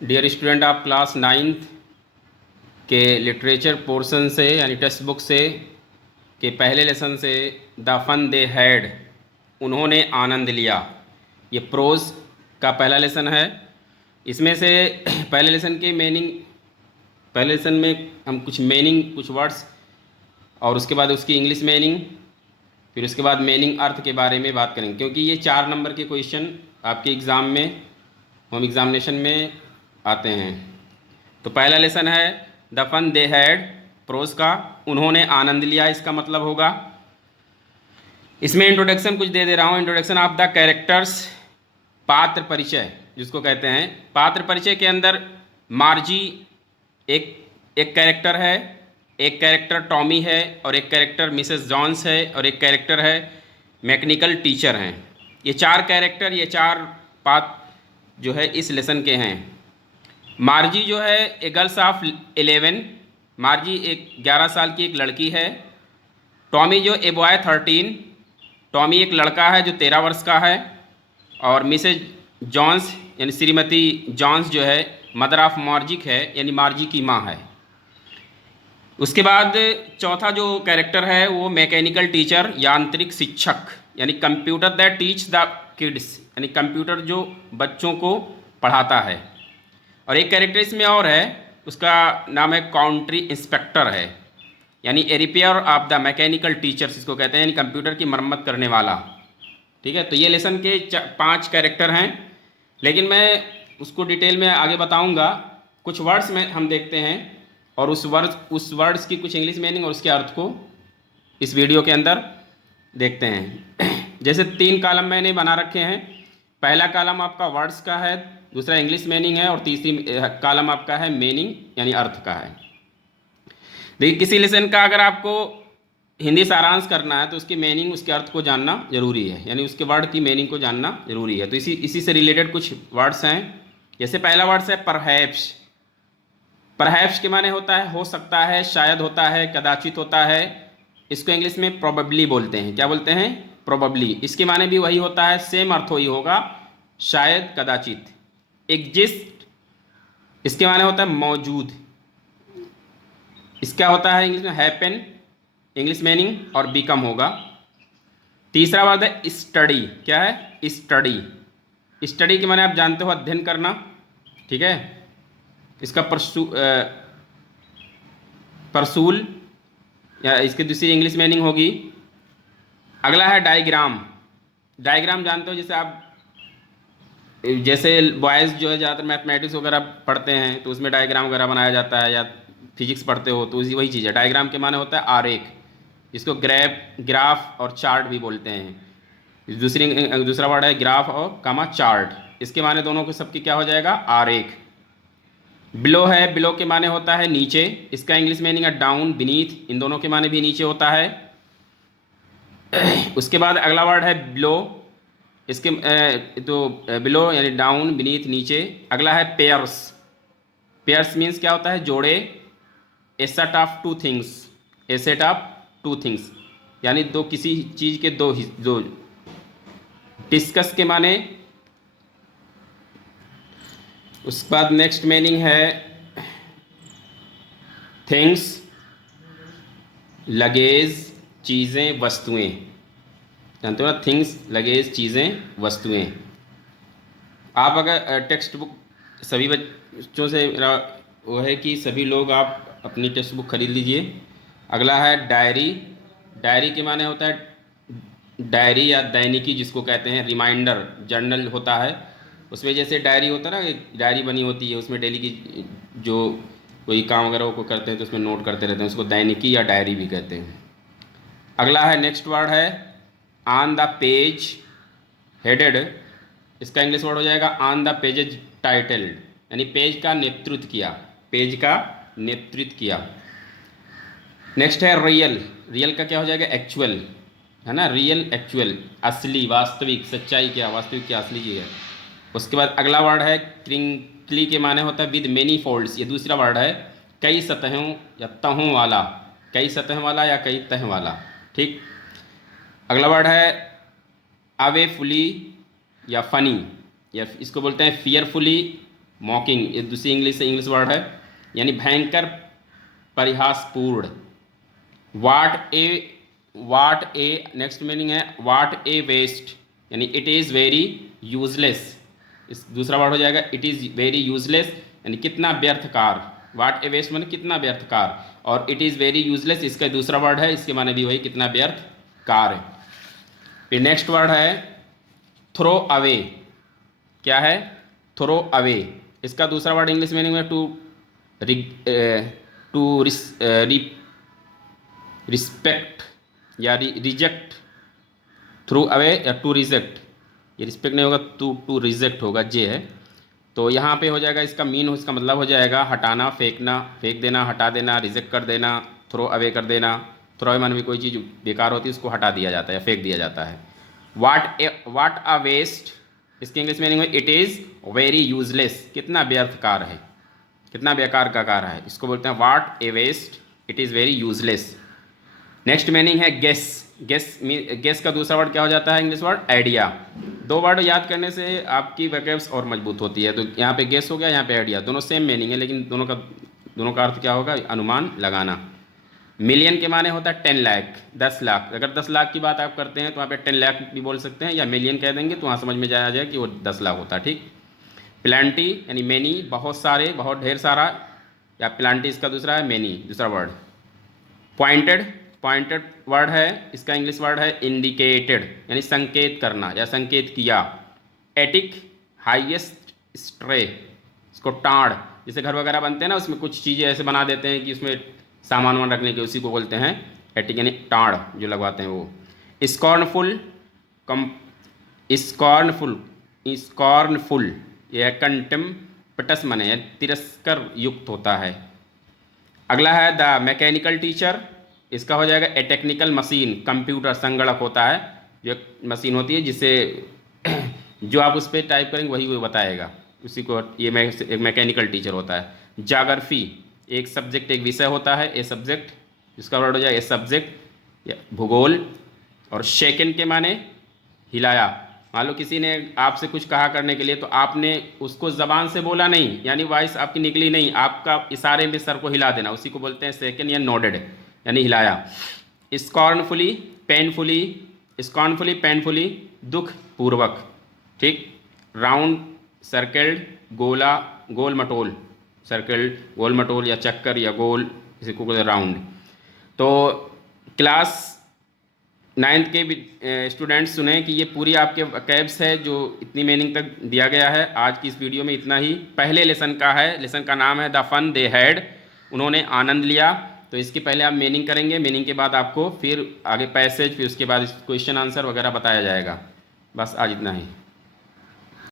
Dear student of class 9th के literature portion से यानी टेक्स्ट बुक से के पहले लेसन से द फन दे हैड, उन्होंने आनंद लिया, ये प्रोज का पहला लेसन है। इसमें से पहले लेसन के मीनिंग, पहले लेसन में हम कुछ मीनिंग, कुछ वर्ड्स और उसके बाद उसकी इंग्लिश मीनिंग, फिर उसके बाद मीनिंग अर्थ के बारे में बात करेंगे, क्योंकि ये 4 नंबर के क्वेश्चन आपके एग्ज़ाम में, होम एग्जामिनेशन में आते हैं। तो पहला लेसन है the fun they had, prose का, उन्होंने आनंद लिया, इसका मतलब होगा। इसमें इंट्रोडक्शन कुछ दे रहा हूँ। इंट्रोडक्शन ऑफ द कैरेक्टर्स, पात्र परिचय जिसको कहते हैं। पात्र परिचय के अंदर मार्जी एक एक कैरेक्टर है, एक कैरेक्टर टॉमी है, और एक कैरेक्टर मिसेस जॉन्स है, और एक कैरेक्टर है मैकेनिकल टीचर हैं। ये 4 कैरेक्टर, ये 4 पात्र जो है इस लेसन के हैं। मार्जी जो है ए गर्ल्स ऑफ 11, मार्जी एक 11 साल की एक लड़की है। टॉमी जो ए बॉय 13, टॉमी एक लड़का है जो 13 वर्ष का है। और मिसेज जॉन्स यानी श्रीमती जॉन्स जो है मदर ऑफ मार्जिक है, यानी मार्जी की माँ है। उसके बाद चौथा जो कैरेक्टर है वो मैकेनिकल टीचर, यांत्रिक शिक्षक, यानी computer that teach the kids, यानी कंप्यूटर जो बच्चों को पढ़ाता है। और एक कैरेक्टर इसमें और है, उसका नाम है काउंट्री इंस्पेक्टर है, यानी a repair of the mechanical teachers इसको कहते हैं, यानी कंप्यूटर की मरम्मत करने वाला। ठीक है, तो ये लेसन के 5 कैरेक्टर हैं, लेकिन मैं उसको डिटेल में आगे बताऊंगा। कुछ वर्ड्स में हम देखते हैं और उस वर्ड्स की कुछ इंग्लिश मीनिंग और उसके अर्थ को इस वीडियो के अंदर देखते हैं। जैसे 3 कॉलम मैंने बना रखे हैं। पहला कॉलम आपका वर्ड्स का है, दूसरा इंग्लिश मीनिंग है, और तीसरी कॉलम आपका है मीनिंग यानी अर्थ का है। देखिए, किसी लेसन का अगर आपको हिंदी सारांश करना है तो उसकी मीनिंग, उसके अर्थ को जानना जरूरी है, यानी उसके वर्ड की मीनिंग को जानना जरूरी है। तो इसी से रिलेटेड कुछ वर्ड्स हैं। जैसे पहला वर्ड्स है परहैप्स। परहैप्स के माने होता है हो सकता है, शायद होता है, कदाचित होता है। इसको इंग्लिश में प्रोबेबली बोलते हैं। क्या बोलते हैं? प्रोबेबली। इसके माने भी वही होता है, सेम अर्थ वही होगा, शायद, कदाचित। एग्जिस्ट, इसके माने होता है मौजूद। इसका होता है इंग्लिश में हैपन, इंग्लिश मीनिंग, और बिकम होगा। तीसरा वर्ड है स्टडी। क्या है? स्टडी। स्टडी के माने आप जानते हो अध्ययन करना। ठीक है, इसका परसूल या इसकी दूसरी इंग्लिश मीनिंग होगी। अगला है डायग्राम। डायग्राम जानते हो, जैसे बॉयज़ जो है ज़्यादातर मैथमेटिक्स वगैरह पढ़ते हैं तो उसमें डायग्राम वगैरह बनाया जाता है, या फिजिक्स पढ़ते हो तो उसी वही चीज़ है। डायग्राम के माने होता है आरेख, जिसको ग्राफ और चार्ट भी बोलते हैं। दूसरा वर्ड है ग्राफ और कामा चार्ट। इसके माने दोनों के सबकी क्या हो जाएगा? आरेख। बिलो है, बिलो के माने होता है नीचे। इसका इंग्लिश मीनिंग है डाउन, बीनीथ। इन दोनों के माने भी नीचे होता है। उसके बाद अगला वर्ड है बिलो। इसके बिलो यानी डाउन, बीनीथ, नीचे। अगला है पेयर्स। पेयर्स मीन्स क्या होता है? जोड़े। A set of 2 things, a set of 2 things, यानी किसी चीज़ के दो। डिस्कस के माने। उसके बाद नेक्स्ट मीनिंग है थिंग्स, लगेज, चीज़ें, वस्तुएं। जानते हो ना, थिंग्स, लगेज, चीज़ें, वस्तुएं। आप अगर टेक्स्ट बुक सभी बच्चों से मेरा वो है कि सभी लोग आप अपनी टेक्स्ट बुक खरीद लीजिए। अगला है डायरी। डायरी के माने होता है डायरी या दैनिकी जिसको कहते हैं, रिमाइंडर, जर्नल होता है। उसमें जैसे डायरी होता है ना, एक डायरी बनी होती है, उसमें डेली की जो कोई काम वगैरह को करते हैं तो उसमें नोट करते रहते हैं, उसको दैनिकी या डायरी भी कहते हैं। अगला है नेक्स्ट वर्ड है ऑन द पेज, हेडेड। इसका इंग्लिश वर्ड हो जाएगा ऑन द पेजेज टाइटल्ड, यानी पेज का नेतृत्व किया, पेज का नेतृत्व किया। नेक्स्ट है रियल। रियल का क्या हो जाएगा? एक्चुअल, है ना, रियल, एक्चुअल, असली, वास्तविक, सच्चाई, क्या वास्तविक, क्या असली चीज़ है। उसके बाद अगला वर्ड है क्रिंकली के माने होता है विद मेनी फोल्ड्स। ये दूसरा वर्ड है, कई सतहों या तहों वाला, कई सतह वाला या कई तह वाला। ठीक। अगला वर्ड है अवेफुली या फनी, या इसको बोलते हैं फियरफुली मॉकिंग ये दूसरी इंग्लिश वर्ड है, यानी भयंकर परिहासपूर्ण। वाट ए नेक्स्ट मीनिंग है वाट ए वेस्ट, यानी इट इज़ वेरी यूजलेस। इस दूसरा वर्ड हो जाएगा इट इज़ वेरी यूजलेस, यानी कितना व्यर्थकार। वाट ए वेस्ट माने कितना व्यर्थकार, और इट इज़ वेरी यूजलेस इसका दूसरा वर्ड है, इसके माने भी वही कितना व्यर्थकार है। फिर नेक्स्ट वर्ड है थ्रो अवे। क्या है? Throw away. इसका दूसरा वर्ड इंग्लिश मीनिंग में टू रिस्पेक्ट या रिजेक्ट। थ्रू अवे या टू रिजेक्ट, ये रिस्पेक्ट नहीं होगा, टू रिजेक्ट होगा, जे है। तो यहाँ पे हो जाएगा इसका इसका मतलब हो जाएगा हटाना, फेंकना, फेंक देना, हटा देना, रिजेक्ट कर देना, थ्रो अवे कर देना। थ्रो अवे माने भी कोई चीज़ बेकार होती है उसको हटा दिया जाता है या फेंक दिया जाता है। वाट अ वेस्ट, इसकी इंग्लिश मीनिंग में इट इज़ वेरी यूजलेस, कितना व्यर्थकार है, कितना बेकार का कार्य है, इसको बोलते हैं what a waste, it is very useless. Next meaning है गेस। गेस का दूसरा वर्ड क्या हो जाता है इंग्लिश वर्ड? आइडिया। दो वर्ड याद करने से आपकी वोकैब्स और मजबूत होती है। तो यहाँ पे गेस हो गया, यहाँ पे आइडिया, दोनों सेम मीनिंग है, लेकिन दोनों का अर्थ क्या होगा? अनुमान लगाना। मिलियन के माने होता है 10 लाख, 10 लाख। अगर 10 लाख की बात आप करते हैं तो वहाँ पे 10 लाख भी बोल सकते हैं, या मिलियन कह देंगे तो वहाँ समझ में जाया जाए कि वो 10 लाख होता है। ठीक। प्लांटी यानी मैनी, बहुत सारे, बहुत ढेर सारा, या प्लांटी इसका दूसरा है, मैनी दूसरा वर्ड। पॉइंटेड वर्ड है, इसका इंग्लिश वर्ड है इंडिकेटेड, यानी संकेत करना या संकेत किया। एटिक हाईएस्ट स्ट्रे, इसको टाड़, जैसे घर वगैरह बनते हैं ना, उसमें कुछ चीज़ें ऐसे बना देते हैं कि उसमें सामान वामान रखने के, उसी को बोलते हैं एटिक, यानी टाड़ जो लगवाते हैं वो। स्कॉर्नफुल स्कॉर्नफुल यह कंटेम्पटस माने तिरस्कार युक्त होता है। अगला है द मैकेनिकल टीचर, इसका हो जाएगा ए टेक्निकल मशीन, कंप्यूटर संगणक होता है, जो मशीन होती है जिससे जो आप उस पर टाइप करेंगे वही वो बताएगा, उसी को ये एक मैकेनिकल टीचर होता है। जाग्राफी एक सब्जेक्ट, एक विषय होता है, ए सब्जेक्ट, इसका वर्ड हो जाएगा ए सब्जेक्ट या भूगोल। और शेकन के माने हिलाया। मान लो किसी ने आपसे कुछ कहा करने के लिए, तो आपने उसको ज़बान से बोला नहीं, यानी वॉइस आपकी निकली नहीं, आपका इशारे में सर को हिला देना, उसी को बोलते हैं शेकन या नोडेड, यानी हिलाया। स्कॉर्नफुली पेनफुली दुख पूर्वक। ठीक। राउंड सर्कल्ड, गोल मटोल, सर्कल्ड गोल मटोल या चक्कर या गोल, इसी को बोलते हैं राउंड। तो क्लास 9th के स्टूडेंट्स सुने कि ये पूरी आपके वोकैब्स है जो इतनी मीनिंग तक दिया गया है। आज की इस वीडियो में इतना ही। पहले लेसन का है, लेसन का नाम है द फन दे हैड, उन्होंने आनंद लिया। तो इसके पहले आप मीनिंग करेंगे, मीनिंग के बाद आपको फिर आगे पैसेज, फिर उसके बाद क्वेश्चन आंसर वगैरह बताया जाएगा। बस आज इतना ही।